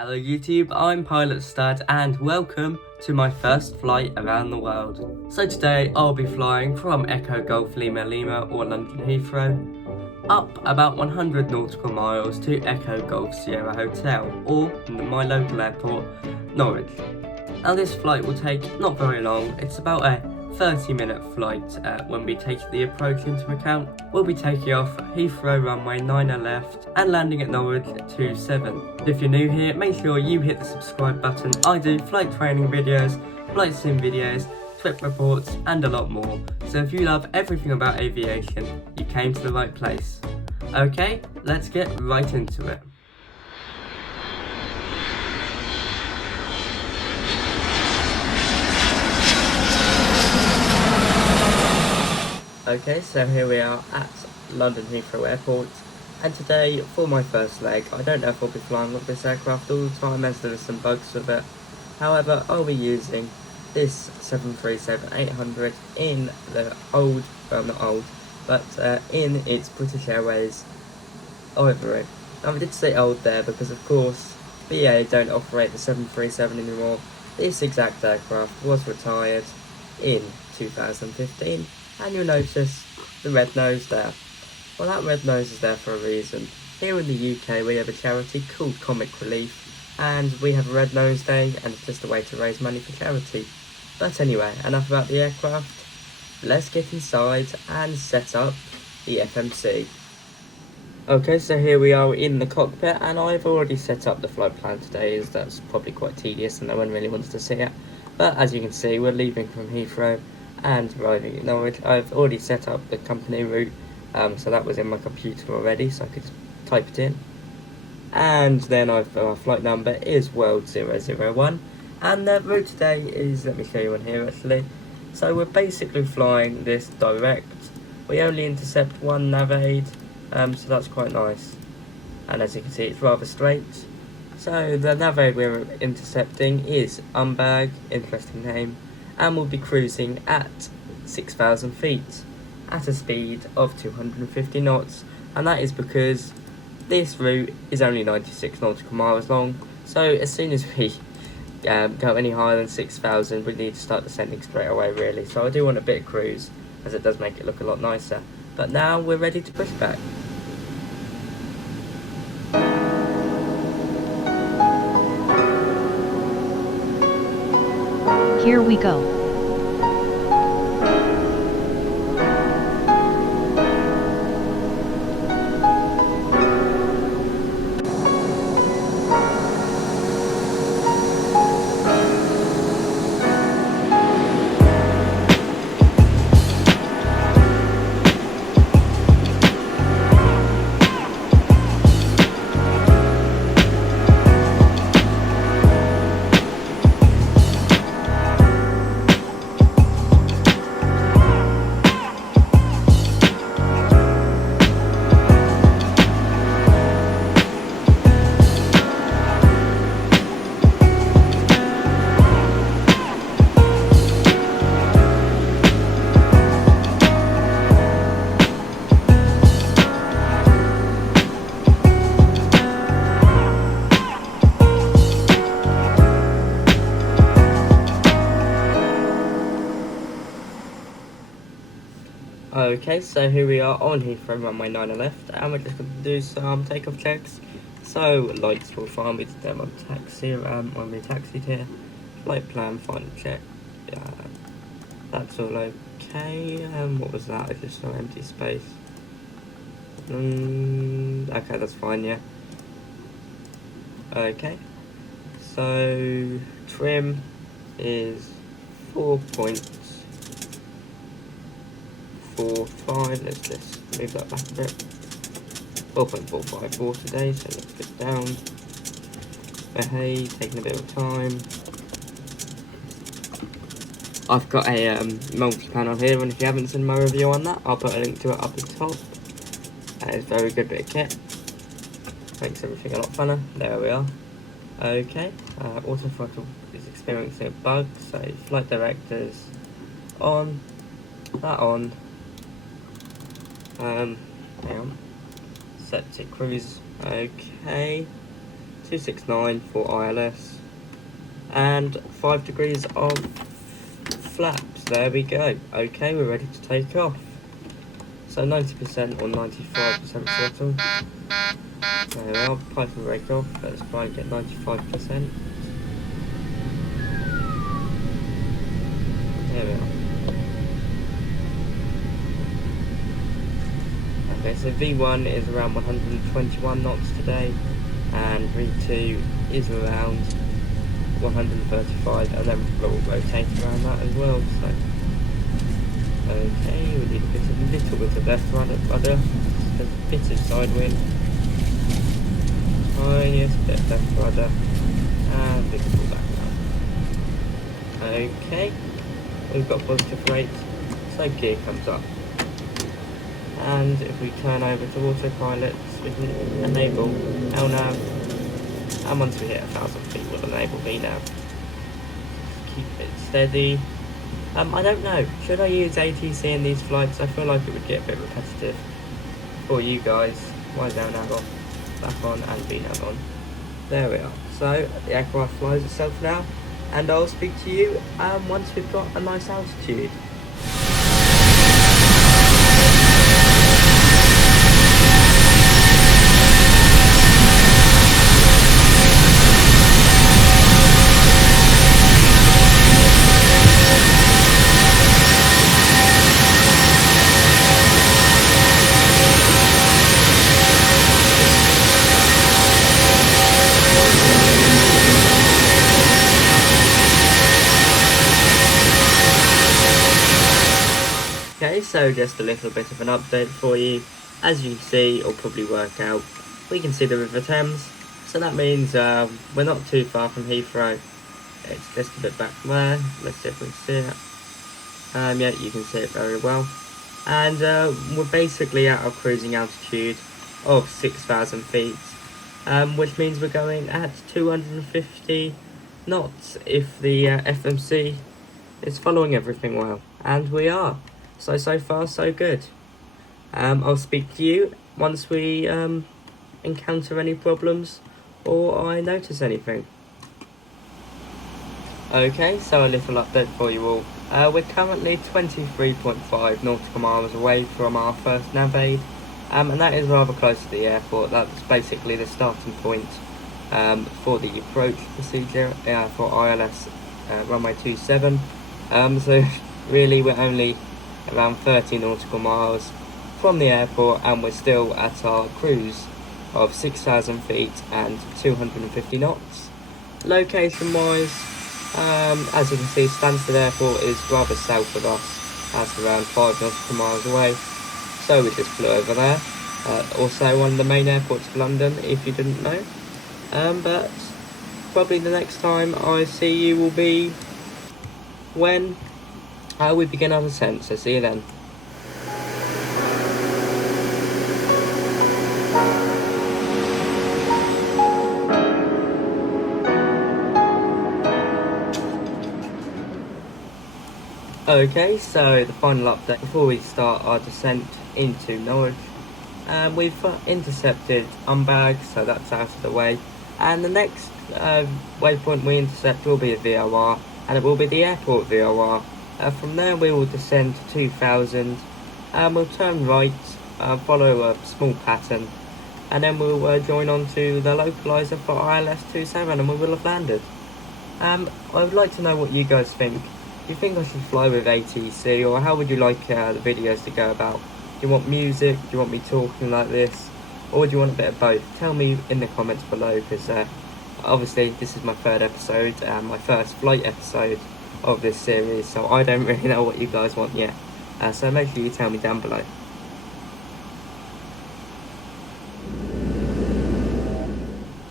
Hello YouTube, I'm Pilot Stud and welcome to my first flight around the world. So today I'll be flying from Echo Golf Lima Lima or London Heathrow up about 100 nautical miles to Echo Golf Sierra Hotel or my local airport, Norwich. Now this flight will take not very long, it's about a 30-minute flight when we take the approach into account. We'll be taking off Heathrow runway 9 left and landing at Norwich 27. If you're new here, make sure you hit the subscribe button. I do flight training videos, flight sim videos, trip reports and a lot more. So if you love everything about aviation, you came to the right place. Okay, let's get right into it. Okay, so here we are at London Heathrow Airport, and today for my first leg, I don't know if I'll be flying with this aircraft all the time as there are some bugs with it. However, I'll be using this 737-800 in the old, well not old, but in its British Airways livery. Now I did say old there because of course BA don't operate the 737 anymore. This exact aircraft was retired in 2015. And you'll notice the red nose there. Well, that red nose is there for a reason. Here in the UK we have a charity called Comic Relief, and we have a Red Nose Day, and it's just a way to raise money for charity. But anyway, enough about the aircraft. Let's get inside and set up the FMC. Okay, so here we are in the cockpit, and I've already set up the flight plan today, as that's probably quite tedious and no one really wants to see it. But as you can see, we're leaving from Heathrow and arriving at Norwich. I've already set up the company route, so that was in my computer already, so I could just type it in. And then our flight number is World 001, and the route today is, let me show you on here actually. So we're basically flying this direct. We only intercept one nav aid, so that's quite nice. And as you can see, it's rather straight. So the nav aid we're intercepting is Umbag, interesting name, and we'll be cruising at 6,000 feet at a speed of 250 knots, and that is because this route is only 96 nautical miles long, so as soon as we go any higher than 6,000 we need to start descending straight away really. So I do want a bit of cruise as it does make it look a lot nicer, but now we're ready to push back. Here we go. Okay, so here we are on Heathrow runway 9 left, and we're just going to do some takeoff checks. So lights will fine, we did them on taxi, when we taxied here. Flight plan, final check. That's all okay. What was that? I just saw empty space. Okay, that's fine, yeah. Okay, so trim is 4.45. Let's just move that back a bit. 4.454 today, so let's get down. But hey, taking a bit of time. I've got a multi-panel here, and if you haven't seen my review on that, I'll put a link to it up the top. That is a very good bit of kit. Makes everything a lot funner. There we are. Okay, autothrottle is experiencing a bug, so flight directors on, that on. Hang on. Set to cruise. Okay. 269 for ILS, and 5 degrees of flaps. There we go. Okay, we're ready to take off. So 90% or 95% throttle. There we are, pipe and brake off. Let's try and get 95%. There we are. Okay, so V1 is around 121 knots today, and V2 is around 135, and then we'll rotate around that as well. So, okay, we need a little bit of left rudder, a bit of side wind, tiniest bit of left rudder, and we can pull back now. Okay, we've got positive rate, so gear comes up. And if we turn over to autopilot, we can enable LNAV, and once we hit 1,000 feet we'll enable VNAV. Keep it steady. I don't know, should I use ATC in these flights? I feel like it would get a bit repetitive for you guys. Why is LNAV off? Back on, and VNAV on. There we are. So the aircraft flies itself now, and I'll speak to you once we've got a nice altitude. Okay, so just a little bit of an update for you. As you see, or probably work out, we can see the River Thames, so that means we're not too far from Heathrow. It's just a bit back from there. Let's see if we can see it. Yeah, you can see it very well. And we're basically at our cruising altitude of 6,000 feet, which means we're going at 250 knots if the FMC is following everything well, and we are. So far so good. I'll speak to you once we encounter any problems or I notice anything. Okay, so a little update for you all. We're currently 23.5 nautical miles away from our first nav aid, and that is rather close to the airport. That's basically the starting point for the approach procedure for ILS runway 27. So really we're only around 30 nautical miles from the airport, and we're still at our cruise of 6,000 feet and 250 knots. Location wise, as you can see, Stansted Airport is rather south of us. That's around 5 nautical miles away, so we just flew over there. Also one of the main airports of London, if you didn't know. But probably the next time I see you will be when we begin our descent, so see you then. Okay, so the final update before we start our descent into Norwich. We've intercepted Unbag, so that's out of the way. And the next waypoint we intercept will be a VOR, and it will be the airport VOR. From there we will descend to 2,000, and we'll turn right, follow a small pattern, and then we'll join on to the localizer for ILS 27, and we will have landed. I would like to know what you guys think. Do you think I should fly with ATC, or how would you like the videos to go about? Do you want music? Do you want me talking like this? Or do you want a bit of both? Tell me in the comments below, because obviously this is my third episode, my first flight episode of this series, so I don't really know what you guys want yet. So make sure you tell me down below.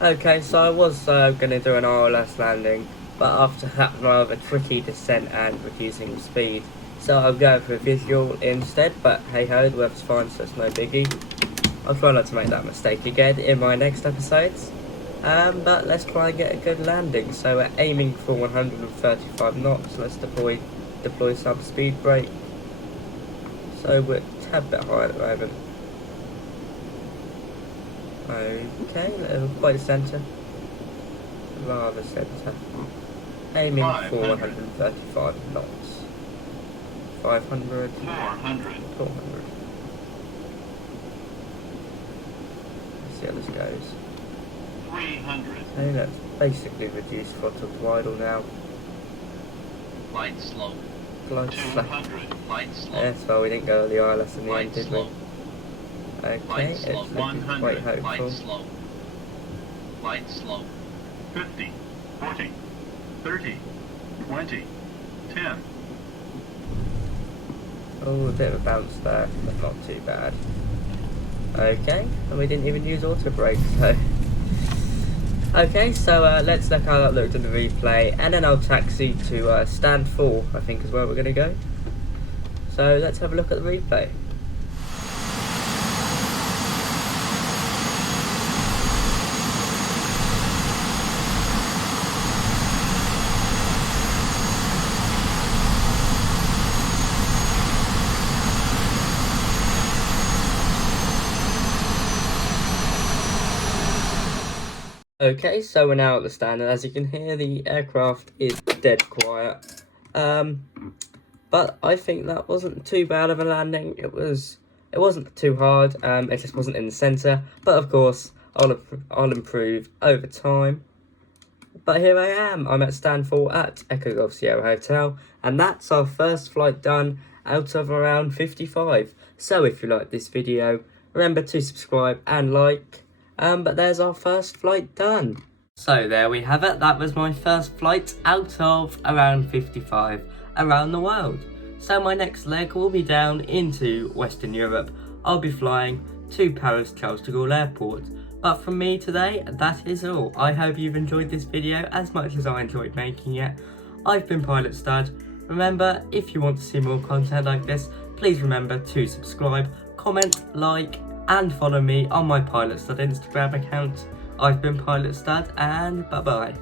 Okay, so I was going to do an RLS landing, but after that rather tricky descent and reducing speed, so I'll go for a visual instead. But hey ho, the weather's fine, so it's no biggie. I'll try not to make that mistake again in my next episodes. But let's try and get a good landing. So we're aiming for 135 knots. Let's deploy some speed brake. So we're a tad bit high at the moment. Okay, little flight centre. lava centre. Aiming for 500. 135 knots. 500. 400. 400. Let's see how this goes. 300. Hey, that's basically reduced throttle to idle now. Light slope. Glide slope. 200. Light slope. Yes, well, we didn't go the ILS in the end, Light did we? slope. Okay, Light it's slope. looking quite 100. hopeful. Light slope. Light slope. 50. 40. 30. 20. 10. Oh, a bit of a bounce there, but not too bad. Okay, and we didn't even use auto brake, so... Okay, so let's look how that looked in the replay, and then I'll taxi to stand 4, I think is where we're going to go. So let's have a look at the replay. Okay, so we're now at the stand, and as you can hear, the aircraft is dead quiet. But I think that wasn't too bad of a landing. It wasn't too hard. It just wasn't in the centre. But of course, I'll improve over time. But here I am. I'm at stand 4 at Echo Golf Sierra Hotel, and that's our first flight done out of around 55. So if you like this video, remember to subscribe and like. But there's our first flight done. So there we have it. That was my first flight out of around 55 around the world. So my next leg will be down into Western Europe. I'll be flying to Paris Charles de Gaulle Airport. But from me today, that is all. I hope you've enjoyed this video as much as I enjoyed making it. I've been Pilot Stud. Remember, if you want to see more content like this, please remember to subscribe, comment, like, and follow me on my Pilot Stud Instagram account. I've been Pilot Stud, and bye bye.